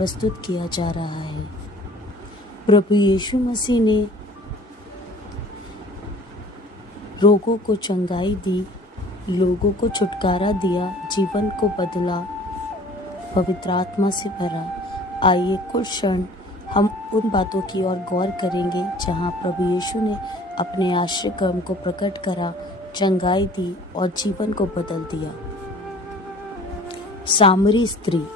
प्रस्तुत किया जा रहा है। प्रभु यीशु मसीह ने रोगों को चंगाई दी, लोगों को छुटकारा दिया, जीवन को बदला, पवित्र आत्मा से भरा। आइए कुछ क्षण हम उन बातों की ओर गौर करेंगे जहां प्रभु यीशु ने अपने आश्चर्य कर्म को प्रकट करा, चंगाई दी और जीवन को बदल दिया। सामरी स्त्री।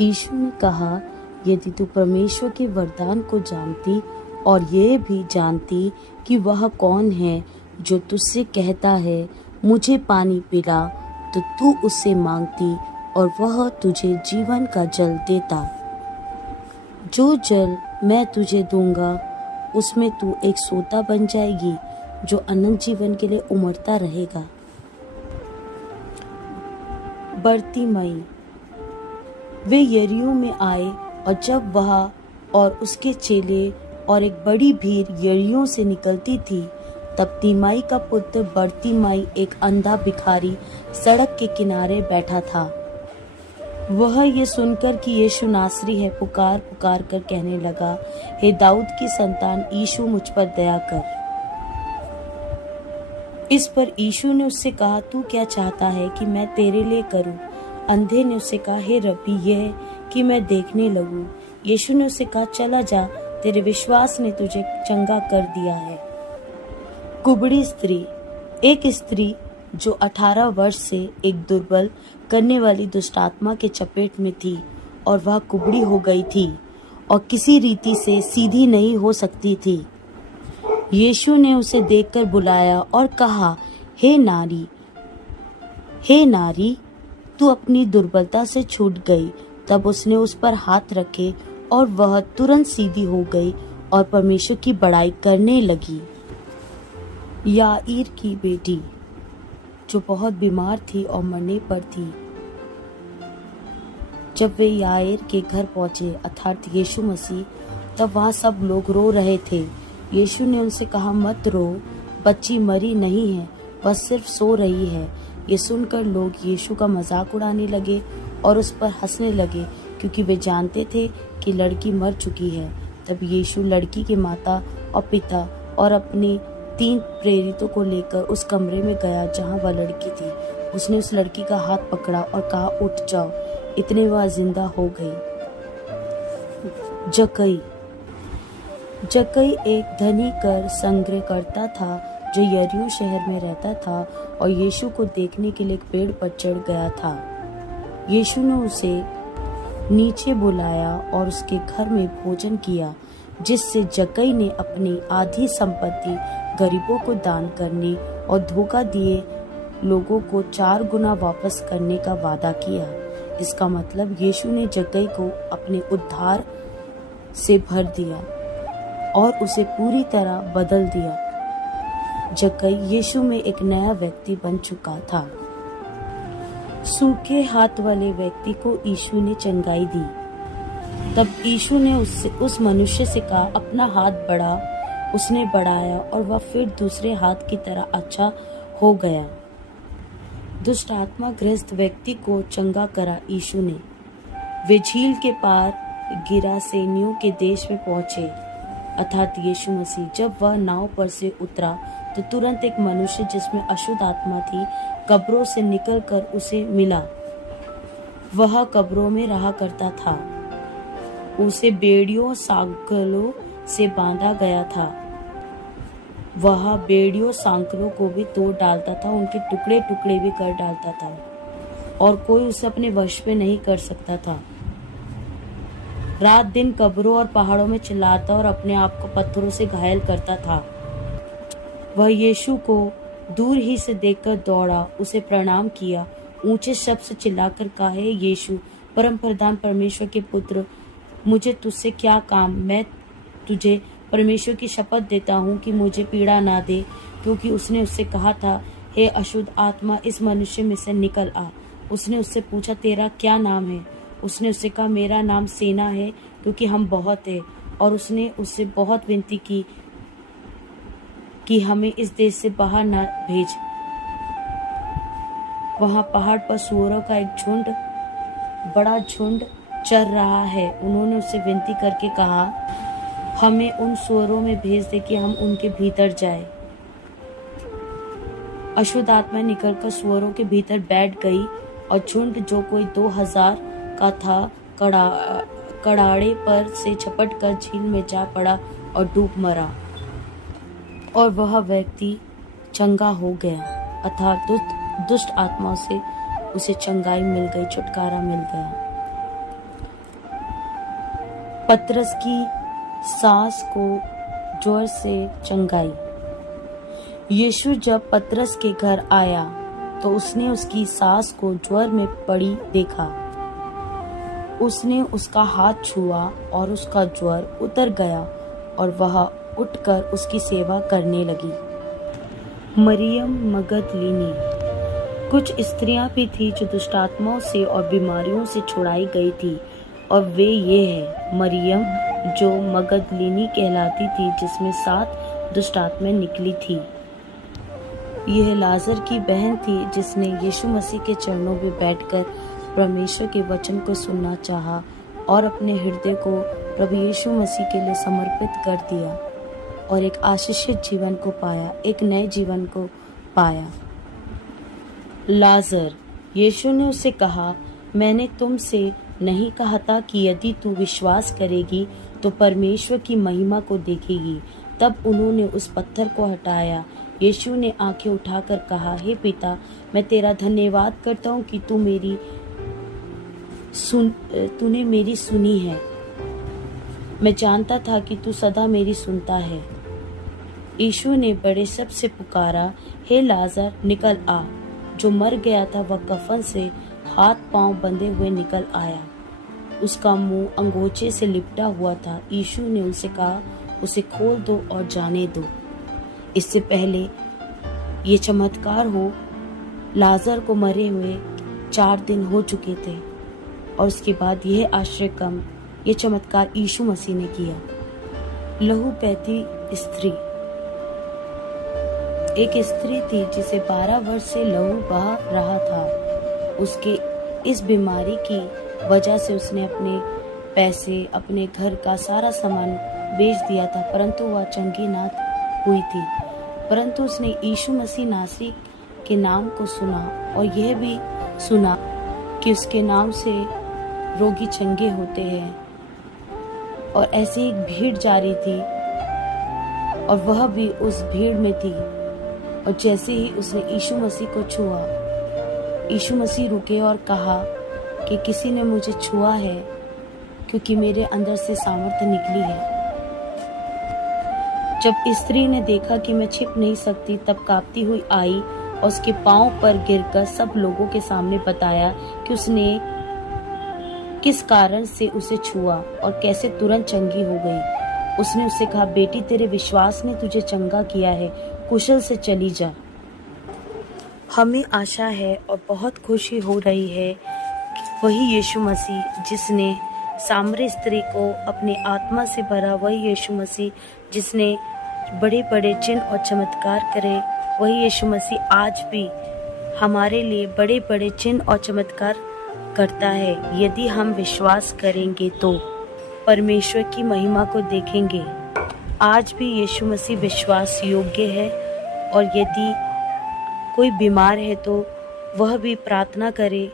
यीशु ने कहा, यदि तू परमेश्वर के वरदान को जानती और ये भी जानती कि वह कौन है जो तुझसे कहता है मुझे पानी पिला, तो तू उससे मांगती और वह तुझे जीवन का जल देता। जो जल मैं तुझे दूंगा उसमें तू एक सोता बन जाएगी जो अनंत जीवन के लिए उमड़ता रहेगा। बरतिमाई। वे यरीहो में आए और जब वह और उसके चेले और एक बड़ी भीड़ यरीहो से निकलती थी, तब तिमाई का पुत्र बरतिमाई एक अंधा भिखारी सड़क के किनारे बैठा था। वह ये सुनकर कि यीशु नासरी है, पुकार पुकार कर कहने लगा, हे दाऊद की संतान, यीशु मुझ पर दया कर। इस पर यीशु ने उससे कहा, तू क्या चाहता है कि मैं तेरे लिए करूं? अंधे ने उससे कहा, हे रब्बी, यह कि मैं देखने लगूं। यीशु ने उससे कहा, चला जा, तेरे विश्वास ने तुझे चंगा कर दिया है। कुबड़ी स्त्री। एक स्त्री जो 18 वर्ष से एक दुर्बल करने वाली दुष्टात्मा के चपेट में थी और वह कुबड़ी हो गई थी और किसी रीति से सीधी नहीं हो सकती थी। यीशु ने उसे देखकर बुलाया और कहा, हे नारी, तू अपनी दुर्बलता से छूट गई। तब उसने उस पर हाथ रखे और वह तुरंत सीधी हो गई और परमेश्वर की बड़ाई करने लगी। याईर की बेटी, जो बहुत बीमार थी और मरने पर थी। जब वे याईर के घर पहुंचे, अर्थात यीशु मसीह, तब वहां सब लोग रो रहे थे। यीशु ने उनसे कहा, मत रो, बच्ची मरी नहीं है, वह सिर्फ सो रही है। ये सुनकर लोग यीशु का मजाक उड़ाने लगे और उस पर हंसने लगे, क्योंकि वे जानते थे कि लड़की मर चुकी है। तब यीशु लड़की के माता और पिता और अपने 3 प्रेरितों को लेकर उस कमरे में गया जहां वह लड़की थी। उसने उस लड़की का हाथ पकड़ा और कहा, उठ जाओ। इतने वह जिंदा हो गई। जक्कई एक धनी कर संग्रह करता था जो यरीहो शहर में रहता था और यीशु को देखने के लिए एक पेड़ पर चढ़ गया था। यीशु ने उसे नीचे बुलाया और उसके घर में भोजन किया, जिससे जक्कई ने अपनी आधी संपत्ति गरीबों को दान करने और धोखा दिए लोगों को 4 गुना वापस करने का वादा किया। इसका मतलब यीशु ने जक्कई को अपने उद्धार से भर दिया और उसे पूरी तरह बदल दिया। जक्कई यीशु में एक नया व्यक्ति बन चुका था। सूखे हाथ वाले व्यक्ति को यीशु ने चंगाई दी। तब यीशु ने उस मनुष्य से कहा, अपना हाथ बढ़ा। उसने बढ़ाया और वह फिर दूसरे हाथ की तरह अच्छा हो गया। दुष्ट आत्मा ग्रस्त व्यक्ति को चंगा करा यीशु ने। वे झील के पार गिरासेनियों के देश में पहुंचे, अर्थात यीशु मसीह। जब वह नाव पर से उतरा तो तुरंत एक मनुष्य जिसमें अशुद्ध आत्मा थी कब्रों से निकलकर उसे मिला। वह कब्रों में रहा करता था। उसे बेड़ियों सांकलों से बांधा गया था। वह बेड़ियों सांकलों को भी तोड़ डालता था, उनके टुकड़े टुकड़े भी कर डालता था और कोई उसे अपने वश में नहीं कर सकता था। रात दिन कब्रों और पहाड़ों में चिल्लाता और अपने आप को पत्थरों से घायल करता था। वह यीशु को दूर ही से देखकर दौड़ा, उसे प्रणाम किया, ऊंचे शब्द से चिल्लाकर कहा, हे यीशु, परम प्रधान परमेश्वर के पुत्र, मुझे तुझसे क्या काम? मैं तुझे परमेश्वर की शपथ देता हूँ कि मुझे पीड़ा ना दे। क्योंकि उसने उससे कहा था, हे अशुद्ध आत्मा, इस मनुष्य में से निकल आ। उसने उससे पूछा, तेरा क्या नाम है? उसने उससे कहा, मेरा नाम सेना है, क्योंकि हम बहुत है। और उसने उससे बहुत विनती की कि हमें इस देश से बाहर न भेज। वहां पहाड़ पर सूअरों का एक बड़ा झुंड चर रहा है। उन्होंने उससे विनती करके कहा, हमें उन सूअरों में भेज दे कि हम उनके भीतर जाएं। अशुद्ध आत्मा निकलकर सूअरों के भीतर बैठ गई और झुंड जो कोई 2000 का था कड़ाड़े पर से झपट कर झील में जा पड़ा और डूब मरा, और वह व्यक्ति चंगा हो गया, अर्थात दुष्ट आत्माओं से उसे चंगाई मिल गई, छुटकारा मिल गया। पतरस की सास को ज्वर से चंगाई। यीशु जब पतरस के घर आया तो उसने उसकी सास को ज्वर में पड़ी देखा। उसने उसका हाथ छुआ और उसका ज्वर उतर गया और वह उठकर उसकी सेवा करने लगी। मरियम मगदलीनी। कुछ स्त्रियां भी थी जो दुष्टात्माओं से और बीमारियों से छुड़ाई गई थी, और वे ये है मरियम जो मगदलीनी कहलाती थी, जिसमें 7 दुष्टात्माएं निकली थी। यह लाजर की बहन थी जिसने यीशु मसीह के चरणों में बैठकर परमेश्वर के वचन को सुनना चाहा और अपने हृदय को प्रभु यीशु मसीह के लिए समर्पित कर दिया और एक आशीषित जीवन को पाया, एक नए जीवन को पाया। लाजर। यीशु ने उससे कहा, मैंने तुमसे नहीं कहा था कि यदि तू विश्वास करेगी तो परमेश्वर की महिमा को देखेगी। तब उन्होंने उस पत्थर को हटाया। यीशु ने आंखें उठाकर कहा, हे पिता, मैं तेरा धन्यवाद करता हूँ कि तूने मेरी सुनी है। मैं जानता था कि तू सदा मेरी सुनता है। यीशु ने बड़े शब्द से पुकारा, हे लाजर, निकल आ। जो मर गया था वह कफन से हाथ पांव बंधे हुए निकल आया। उसका मुंह अंगोछे से लिपटा हुआ था। यीशु ने उनसे कहा, उसे खोल दो और जाने दो। इससे पहले ये चमत्कार हो, लाजर को मरे हुए 4 दिन हो चुके थे, और उसके बाद यह आश्चर्यकर्म, ये चमत्कार यीशु मसीह ने किया। लहू बहती स्त्री। एक स्त्री थी जिसे 12 वर्ष से लहू बह रहा था। उसके इस बीमारी की वजह से उसने अपने पैसे, अपने घर का सारा सामान बेच दिया था, परंतु वह चंगी ना हुई थी। परंतु उसने यीशु मसीह नासरी के नाम को सुना और यह भी सुना कि उसके नाम से रोगी चंगे होते हैं, और ऐसे एक भीड़ जारी थी और वह भी उस भीड़ में थी। और जैसे ही उसने यीशु मसीह को छुआ, यीशु मसीह रुके और कहा कि किसी ने मुझे छुआ है, क्योंकि मेरे अंदर से सामर्थ्य निकली है। जब स्त्री ने देखा कि मैं छिप नहीं सकती, तब कांपती हुई आई और उसके पांव पर गिरकर सब लोगों के सामने बताया कि उसने किस कारण से उसे छुआ और कैसे तुरंत चंगी हो गई। उसने उससे कहा, बेटी, तेरे विश्वास ने तुझे चंगा किया है, कुशल से चली जा। हमें आशा है और बहुत खुशी हो रही है कि वही यीशु मसीह जिसने सामरी स्त्री को अपनी आत्मा से भरा, वही यीशु मसीह जिसने बड़े बड़े चिन्ह और चमत्कार करे, वही यीशु मसीह आज भी हमारे लिए बड़े बड़े चिन्ह और चमत्कार करता है। यदि हम विश्वास करेंगे तो परमेश्वर की महिमा को देखेंगे। आज भी यीशु मसीह विश्वास योग्य है, और यदि कोई बीमार है तो वह भी प्रार्थना करे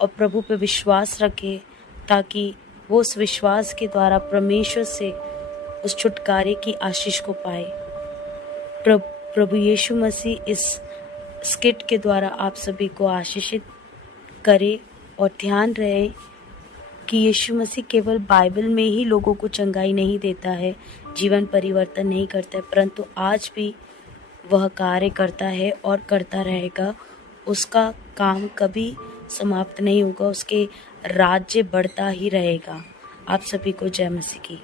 और प्रभु पर विश्वास रखे, ताकि वो उस विश्वास के द्वारा परमेश्वर से उस छुटकारे की आशीष को पाए। प्रभु यीशु मसीह इस स्किट के द्वारा आप सभी को आशीषित करे, और ध्यान रहे कि यीशु मसीह केवल बाइबल में ही लोगों को चंगाई नहीं देता है, जीवन परिवर्तन नहीं करता है, परंतु आज भी वह कार्य करता है और करता रहेगा। उसका काम कभी समाप्त नहीं होगा, उसके राज्य बढ़ता ही रहेगा। आप सभी को जय मसीह की।